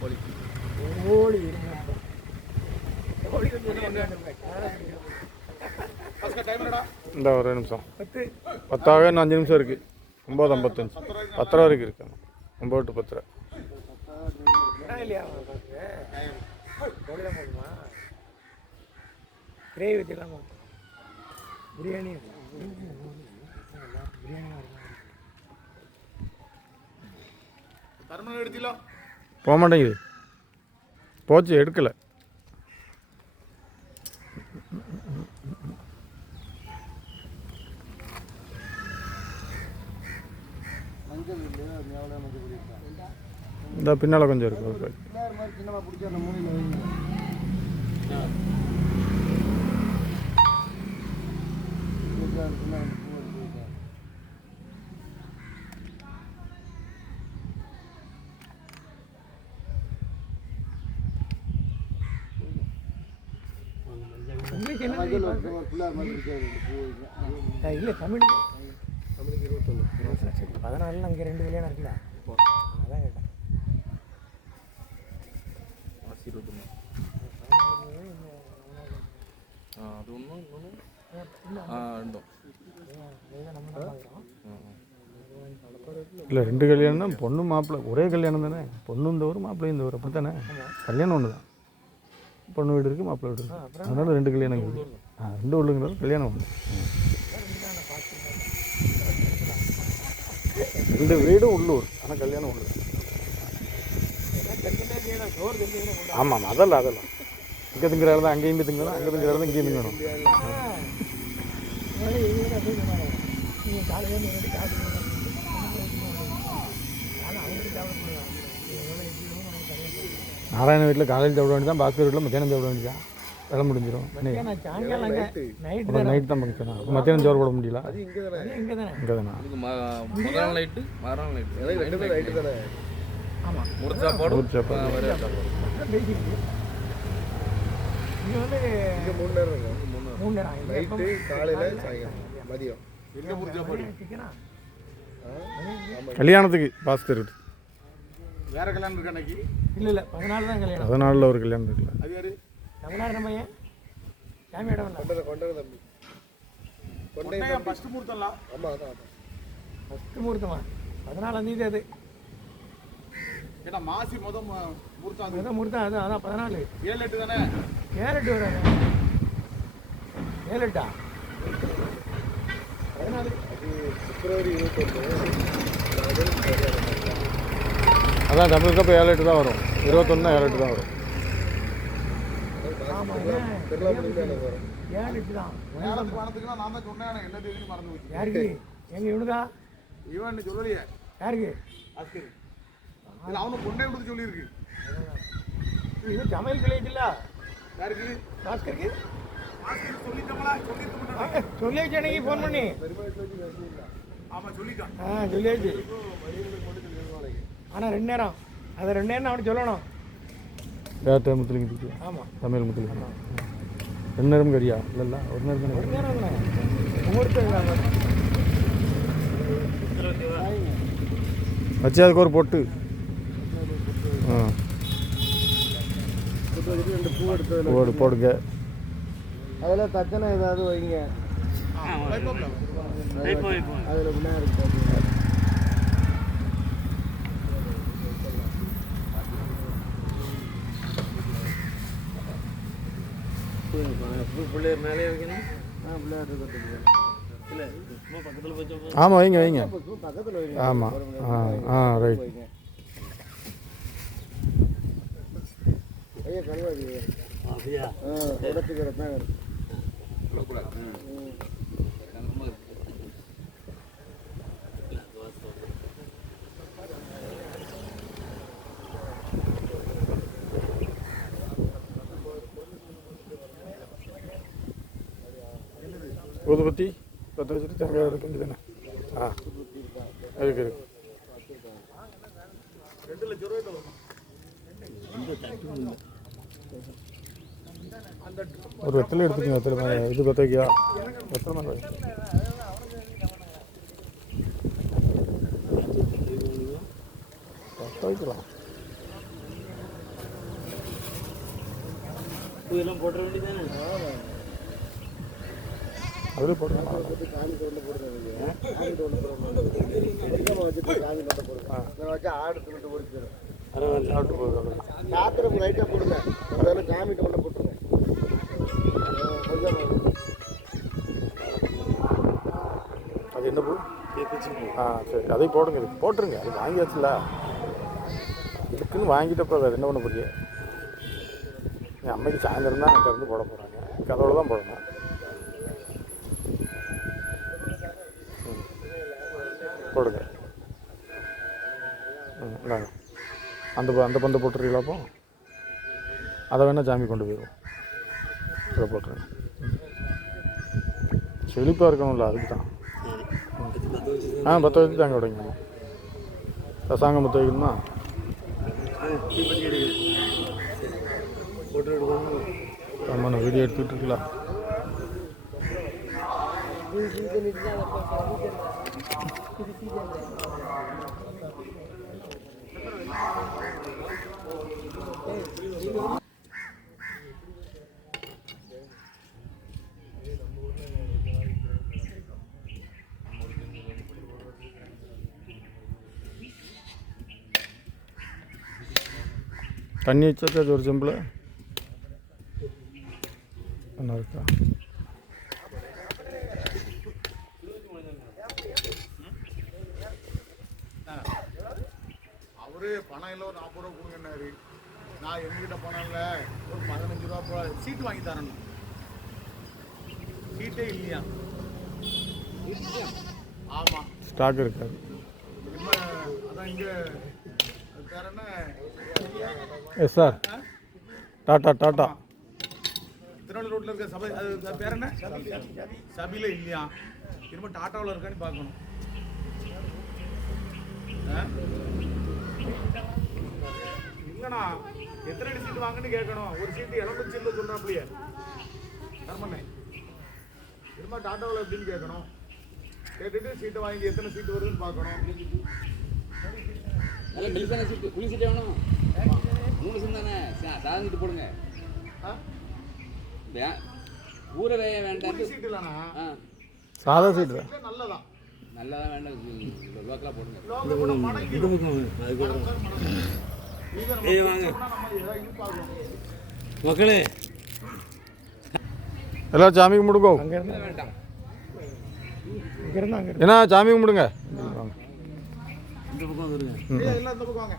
கோழி இந்த ஒரு நிமிஷம் 10 இன்னும் 5 நிமிஷம் இருக்குது. 9:55 10 ரூபா வரைக்கும் இருக்கு. 9 to 10 ரூபா இல்லையா? கோழிதான் போதுமா? கிரேவி வச்சுக்கலாமா? பிரியாணி போக மாட்டேங்குது. போச்சு, எடுக்கலை. இந்த பின்னால் கொஞ்சம் இருக்கு. இல்லை தமிழுக்கு 14 அங்கே 2 கல்யாணம் இருக்குல்ல, அதான் கேட்டேன். அது ஒன்றும் இல்லை 2 கல்யாணம்னா பொண்ணு மாப்பிள்ளை ஒரே கல்யாணம் தானே. பொண்ணு இந்த ஊர் மாப்பிள்ளை இந்த ஊர், அப்படி தானே? கல்யாணம் ஒன்று தான். பொண்ணு வீடு இருக்குது, மாப்பிள்ளை வீடு இருக்குது. அதனால 2 கல்யாணம் இருக்குது. 2 உள்ளுங்கிறது கல்யாணம் ஒன்று. 2 வீடும் உள்ளூர், ஆனால் கல்யாணம் ஒன்று தான். ஆமாம், அதெல்லாம் இங்கே திங்கிறாரு தான் அங்கேயும் போய் திங்கணும், அங்கே திங்கிறாரு தான் இங்கேயும் திங்கணும். நாராயண வீட்டில் காலையில் சாப்பிட வேண்டியதான், பாஸ்கர் வீட்டில் மத்தியானம் சாப்பிட வேண்டியதான். வேலை முடிஞ்சிடும். நைட் தான் ஃபங்க்ஷனா? மத்தியானம் சோறு போட முடியல. இங்கே தானே கல்யாணத்துக்கு பாஸ்கர் வீட்டு வேற கல்யாணம் இருக்கா அன்னைக்கு? இல்லை 14 தான் கல்யாணம். 14 ஒரு கல்யாணம் இருக்குல்ல. அது யாரு? தமிழ்நாடு நம்ம ஏன் சாமியிடம் கொண்டை தம்பி கொண்டை ஃபர்ஸ்ட் முகூர்த்தம்லாம். ஆமாம் அதான் ஃபஸ்ட்டு முகூர்த்தமா? 14ஆம் தேதி அது. ஏன்னா மாசி முகூர்த்தம் அது முகூர்த்தம் அது. அதான் 14 7 8 தானே? 7 8 வராது. 7 8 14 அது பிப்ரவரி 21. அதான் தமிழுக்கு அப்போ 7 8 தான் வரும். 21 7 8 தான் வரும். யாருக்கு? எங்க இவனுதா? இவன் சொல்லலையே. யாருக்கு? அவனு பொண்ணை கொடுத்து சொல்லியிருக்கு. இது சமையல் கிடைக்கல. யாருக்கு? பாஸ்கருக்கு சொல்லிட்டோம்ல. சொல்லியாச்சு அன்னைக்கு ஃபோன் பண்ணி. ஆமாம் சொல்லிட்டான். சொல்லியாச்சு. ஆனால் 2 நேரம் அதை 2 நேரம் அவனுக்கு சொல்லணும். வேட்டை முத்துலிங்க. ஆமாம், சமையல் முத்துலிங்க. 2 நேரம் கறியா? இல்லை ஒரு நேரம் தானே. 1 நேரம் இல்லை. முகூர்த்தம் வச்சு அதுக்கு ஒரு பொட்டு. போடுங்க. அதில் தச்சனை ஏதாவது வைங்க. அதில் விநாயகர் பிள்ளையர் மேலே வைக்கணும். பிள்ளையார் இல்லை பக்கத்தில் வச்சு. ஆமாம் வைங்க பக்கத்தில் வைங்க. ஆமாம். ரைட். ஐயா கழுவாதி அப்படியா? தொடச்சுக்கிறப்ப ஊதுபத்தி பற்ற வச்சுட்டு தேங்காய் எடுக்க வேண்டியதானே? இருக்கு. ஒரு வெத்தலை எடுத்துக்கோங்க. வெத்தலை மேலே இது பற்ற வைக்கியா? வெத்தலை மேலே பற்ற வைக்கலாம். பூவெல்லாம் போட்டுற வேண்டியதானே? அதில் போடுங்க. சாமி தொண்டு போடுறேன். சாமி தொண்டு போடுறேன். வச்சுட்டு சாமி தொண்டை போடுறேன். நான் வச்சு ஆடு துண்டு போடுறேன். சாப்பிட்டு போகுது. சாத்திரம் லைட்டாக போடுங்க. அதனால சாமி தொண்டை போட்டுருவேன். கொஞ்சம் அது என்ன பூ? சரி, அதையும் போடுங்க. இது போட்டுருங்க. அது வாங்கியாச்சுல, இதுக்குன்னு வாங்கிட்டப்போ வேறு என்ன பண்ண முடியும்? என் அம்மைக்கு சாயந்தரம் தான் திறந்து போட போகிறாங்க. கதவுல தான் போடணும். போடுங்க. இந்தாங்க. அந்த பந்தை போட்டுருக்கீங்களா? அப்போ அதை வேணால் சாமி கொண்டு போயிடுவோம். இதை போட்டுருங்க. செழிப்பாக இருக்கணும்ல, அதுக்கு தான். பற்ற வச்சு தாங்க விடுங்க. ரசாங்கம் பற்ற வைக்கணுமா? ஆமாம், நான் வீடியோ எடுத்துக்கிட்டு இருக்கலாம். தண்ணி வச்சாச்சா? அது ஒரு செம்பில் என்ன இருக்கா? அவரு பணம் இல்லை, ஒரு 40 ரூபா கொடுங்கன்னாரு. நான் எங்ககிட்ட பணம்ல ஒரு 15 ரூபா சீட்டு வாங்கி தரேன். சீட்டே இல்லையா? ஆமாம், ஸ்டாக் இருக்காது. அதான் இங்கே பேர் என்ன? Yes sir. டாட்டா திருநெல்வேலி ரோட்டில் இருக்க சபை, அது பேர் என்ன? சபையில் இல்லையா? திரும்ப டாட்டாவில் இருக்கான்னு பார்க்கணும். இல்லைண்ணா, எத்தனை அடி சீட்டு வாங்கன்னு கேட்கணும். ஒரு சீட்டு 70 சீட்டில் சொன்னாப்லையே தரமண்ணே. திரும்ப டாட்டாவில் எப்படின்னு கேட்கணும். கேட்டுட்டு சீட்டை வாங்கி எத்தனை சீட்டு வருதுன்னு பார்க்கணும். நல்ல மெலிசான சீட்டு, புளி சீட்டு வேணும். 3 சீட்டு தானே, சாதம் சீட்டு போடுங்க. ஊற வேண்டாம். சீட்டு இல்லைண்ணா, சாதா சீட்டு நல்லதான். நல்லதான் வேண்டாம், லோக்கலாக போடுங்க. மக்களே எல்லாம் சாமி கும்பிடுங்கோ. வேண்டாம். ஏன்னா சாமி கும்பிடுங்க. இந்த பக்கம் வந்துருங்க. எல்லாம் இந்த பக்கம் வாங்க.